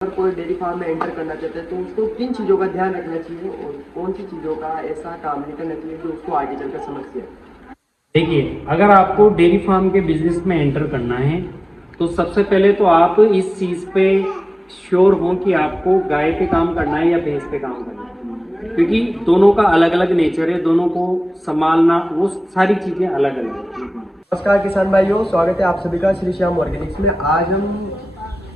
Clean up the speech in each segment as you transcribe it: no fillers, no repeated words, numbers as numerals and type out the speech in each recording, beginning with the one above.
अगर कोई dairy farm में एंटर करना चाहते हैं तो उसको किन चीज़ों का ध्यान रखना चाहिए और कौन सी चीज़ों का ऐसा काम नहीं करना चाहिए जो उसको आगे चलकर समस्या है। देखिए, अगर आपको डेयरी फार्म के बिजनेस में एंटर करना है तो सबसे पहले तो आप इस चीज़ पे श्योर हों कि आपको गाय पे काम करना है या भैंस पे काम करना है, क्योंकि दोनों का अलग अलग नेचर है, दोनों को संभालना वो सारी चीज़ें अलग अलग हैं। नमस्कार किसान भाइयों, स्वागत है आप सभी का श्री श्याम ऑर्गेनिक्स में। आज हम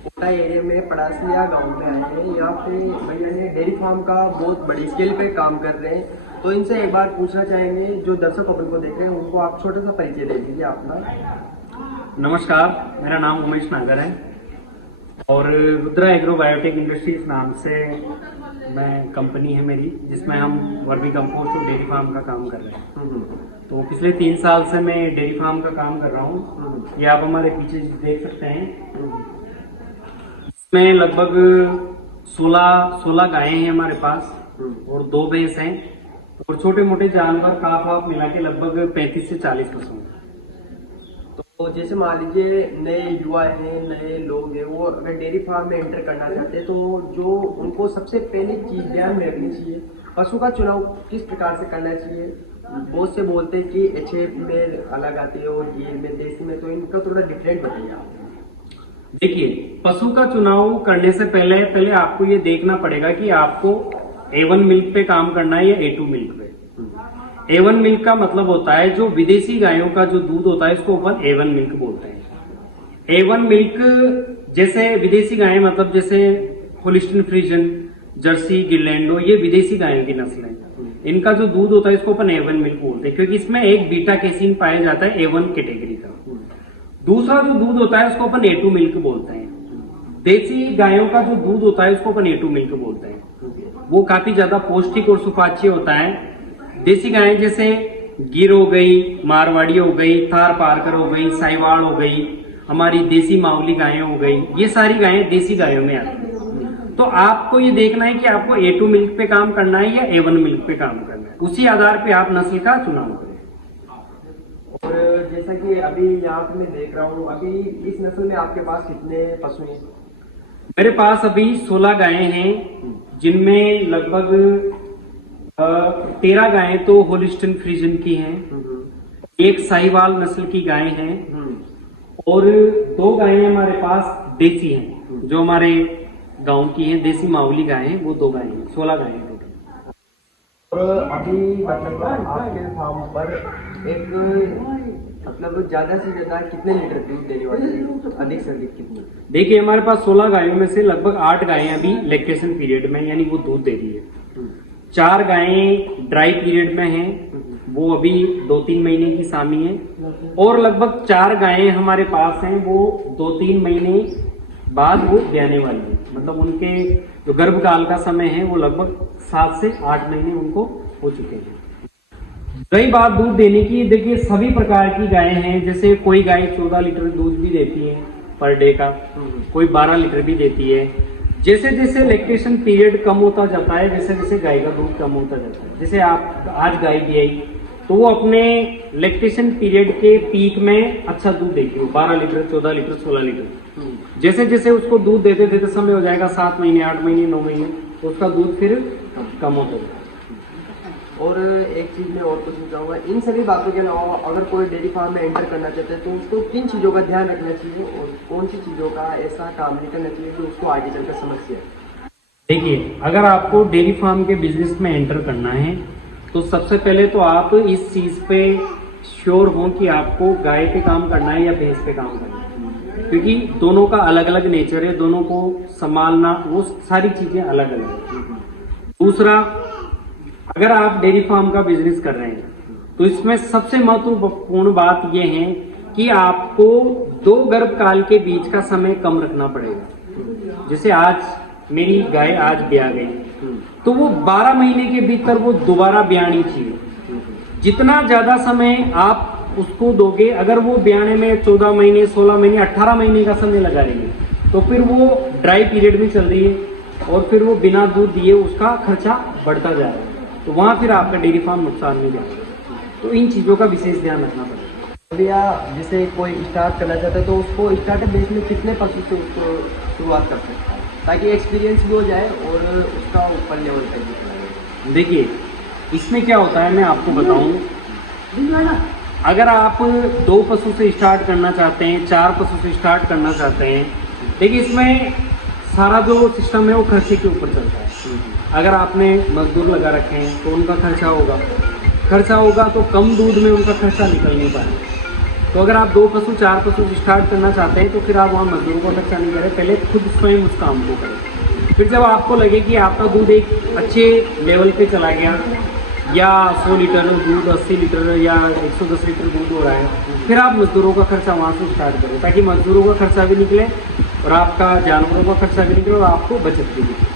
कोटा एरिया में पड़ासिया गांव में आए हैं। यहाँ पे भैया ने डेयरी फार्म का बहुत बड़ी स्केल पे काम कर रहे हैं, तो इनसे एक बार पूछना चाहेंगे, जो दर्शक अपन को देख रहे हैं उनको आप छोटा सा परिचय दे दीजिए अपना। नमस्कार, मेरा नाम उमेश नागर है और रुद्रा एग्रो बायोटेक इंडस्ट्रीज नाम से मैं कंपनी है मेरी, जिसमें हम वर्मी कंपोस्ट और डेयरी फार्म का काम कर रहे हैं। तो पिछले 3 साल से मैं डेयरी फार्म का काम कर रहा हूँ। ये आप हमारे पीछे देख सकते हैं, इसमें लगभग 16 गायें हैं हमारे पास और 2 भैंस हैं और छोटे मोटे जानवर काफ वाफ मिला के लगभग 35 से 40 पशु हैं। तो जैसे मान लीजिए नए युवा हैं, नए लोग हैं, वो अगर डेयरी फार्म में एंटर करना चाहते हैं तो जो उनको सबसे पहली चीज ध्यान में रखनी चाहिए, पशु का चुनाव किस प्रकार से करना चाहिए। बहुत से बोलते हैं कि एचएफ में अलग आती है और ये में देसी में, तो इनका थोड़ा डिफरेंट बताइए आप। देखिए, पशु का चुनाव करने से पहले आपको ये देखना पड़ेगा कि आपको A1 मिल्क पे काम करना है या A2 मिल्क पे। A1 मिल्क का मतलब होता है जो विदेशी गायों का जो दूध होता है, इसको अपन A1 मिल्क बोलते हैं। A1 मिल्क जैसे विदेशी गायें, मतलब जैसे होलिस्टीन फ्रीजियन, जर्सी, गिरलैंडो, ये विदेशी गायों की नस्ल है। इनका जो दूध होता है इसको अपन A1 मिल्क बोलते हैं, क्योंकि इसमें एक बीटा कैसीन पाया जाता है A1 कैटेगरी का। दूसरा जो दूध होता है उसको अपन A2 मिल्क बोलते हैं। देसी गायों का जो दूध होता है उसको अपन A2 मिल्क बोलते हैं। वो काफी ज्यादा पौष्टिक और सुपाच्य होता है। देसी गायें जैसे गिर हो गई, मारवाड़ी हो गई, थार पारकर हो गई, साहिवाल हो गई, हमारी देसी मावली गायें हो गई, ये सारी गायें देसी गायों में आती हैं। तो आपको ये देखना है कि आपको A2 मिल्क पे काम करना है या A1 मिल्क पे काम करना है, उसी आधार पे आप नस्ल का चुनाव करें। और जैसा कि अभी यहाँ पे मैं देख रहा हूँ, अभी इस नस्ल में आपके पास कितने पशु हैं? मेरे पास अभी 16 गायें हैं, जिनमें लगभग 13 गायें तो होलिस्टीन फ्रीजियन की हैं, एक साहिवाल नस्ल की गाय है और 2 गायें हमारे पास देसी हैं, जो हमारे गांव की हैं, देसी मावली गायें, वो 2 गायें हैं। 16 गायें टोटल। और अभी मतलब आपके फार्म पर एक मतलब ज्यादा से ज्यादा कितने लीटर दूध देने वाली है? अधिक से अधिक कितनी? देखिए, हमारे पास 16 गायों में से लगभग 8 गायें अभी लैक्टेशन पीरियड में, यानी वो दूध दे रही है। 4 गायें ड्राई पीरियड में हैं, वो अभी 2-3 महीने की सामी है और लगभग 4 गायें हमारे पास हैं, वो 2-3 महीने बाद वो ब्याने वाली है। मतलब उनके जो गर्भकाल का समय है वो लगभग 7 से 8 महीने उनको हो चुके हैं। रही बात दूध देने की, देखिए सभी प्रकार की गायें हैं, जैसे कोई गाय 14 लीटर दूध भी देती है पर डे का, कोई 12 लीटर भी देती है। जैसे जैसे लैक्टेशन पीरियड कम होता जाता है, जैसे जैसे गाय का दूध कम होता जाता है, जैसे आप आज गाय भी आई तो वो अपने लैक्टेशन पीरियड के पीक में अच्छा दूध देती है, 12 लीटर, 14 लीटर, 16 लीटर। जैसे जैसे उसको दूध देते देते समय हो जाएगा 7 महीने, 8 महीने, 9 महीने, तो उसका दूध फिर कम होता जाएगा। और एक चीज मैं और पूछना चाहूँगा, इन सभी बातों के अलावा अगर कोई डेयरी फार्म में एंटर करना चाहते हैं तो उसको किन चीज़ों का ध्यान रखना चाहिए और कौन सी चीज़ों का ऐसा काम नहीं करना चाहिए जो उसको आगे चलकर समस्या है। देखिए, अगर आपको डेयरी फार्म के बिजनेस में एंटर करना है तो सबसे पहले तो आप इस चीज़ पे श्योर हों कि आपको गाय पे काम करना है या भैंस पे काम करना है, क्योंकि दोनों का अलग अलग नेचर है, दोनों को संभालना वो सारी चीज़ें अलग अलग हैं। दूसरा, अगर आप डेयरी फार्म का बिजनेस कर रहे हैं तो इसमें सबसे महत्वपूर्ण बात यह है कि आपको 2 गर्भकाल के बीच का समय कम रखना पड़ेगा। जैसे आज मेरी गाय आज ब्याह गई तो वो 12 महीने के भीतर वो दोबारा ब्यानी चाहिए। जितना ज्यादा समय आप उसको दोगे, अगर वो ब्याने में 14 महीने, 16 महीने, 18 महीने का समय लगा रही है तो फिर वो ड्राई पीरियड में चल रही है और फिर वो बिना दूध दिए उसका खर्चा बढ़ता जा रहा है, तो वहां फिर आपका डेयरी फार्म नुकसान में जाएगा। तो इन चीजों का विशेष ध्यान रखना पड़ेगा। भैया जैसे कोई स्टार्ट करना चाहता है तो उसको स्टार्टअप बेस में कितने पशु से उसको शुरुआत कर सकता है? ताकि एक्सपीरियंस भी हो जाए और उसका ऊपर लेवल तक भी चला जाए। देखिए इसमें क्या होता है, मैं आपको बताऊं, अगर आप 2 पशु से स्टार्ट करना चाहते हैं, 4 पशु से स्टार्ट करना चाहते हैं, देखिए इसमें सारा जो सिस्टम है वो खर्चे के ऊपर चलता है। अगर आपने मजदूर लगा रखे हैं तो उनका खर्चा होगा तो कम दूध में उनका खर्चा निकल नहीं पाएगा। तो अगर आप 2 पशु 4 पशु स्टार्ट करना चाहते हैं तो फिर आप वहाँ मजदूरों का खर्चा नहीं करें, पहले खुद स्वयं उस काम को करें। फिर जब आपको लगे कि आपका दूध एक अच्छे लेवल पे चला गया या 100 लीटर दूध 80 लीटर या 110 लीटर दूध हो रहा है, फिर आप मजदूरों का खर्चा वहाँ से स्टार्ट करें, ताकि मजदूरों का खर्चा भी निकले और आपका जानवरों का खर्चा भी निकले और आपको बचत भी निकले।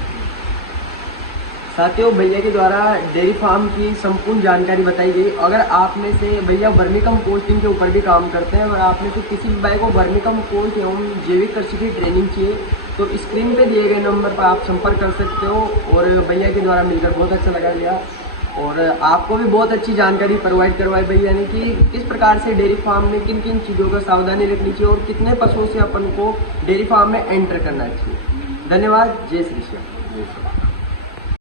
साथियों, भैया के द्वारा डेयरी फार्म की संपूर्ण जानकारी बताई गई। अगर आप में से भैया वर्मी कंपोस्टिंग के ऊपर भी काम करते हैं और आप में से किसी भी भाई को वर्मी कंपोस्ट एवं जैविक कृषि की ट्रेनिंग चाहिए तो स्क्रीन पे दिए गए नंबर पर आप संपर्क कर सकते हो। और भैया के द्वारा मिलकर बहुत अच्छा लगा भैया, और आपको भी बहुत अच्छी जानकारी प्रोवाइड करवाई भैया ने कि किस प्रकार से डेयरी फार्म में किन किन चीज़ों का सावधानी रखनी चाहिए और कितने पशुओं से अपन को डेयरी फार्म में एंटर करना चाहिए। धन्यवाद। जय श्री श्याम।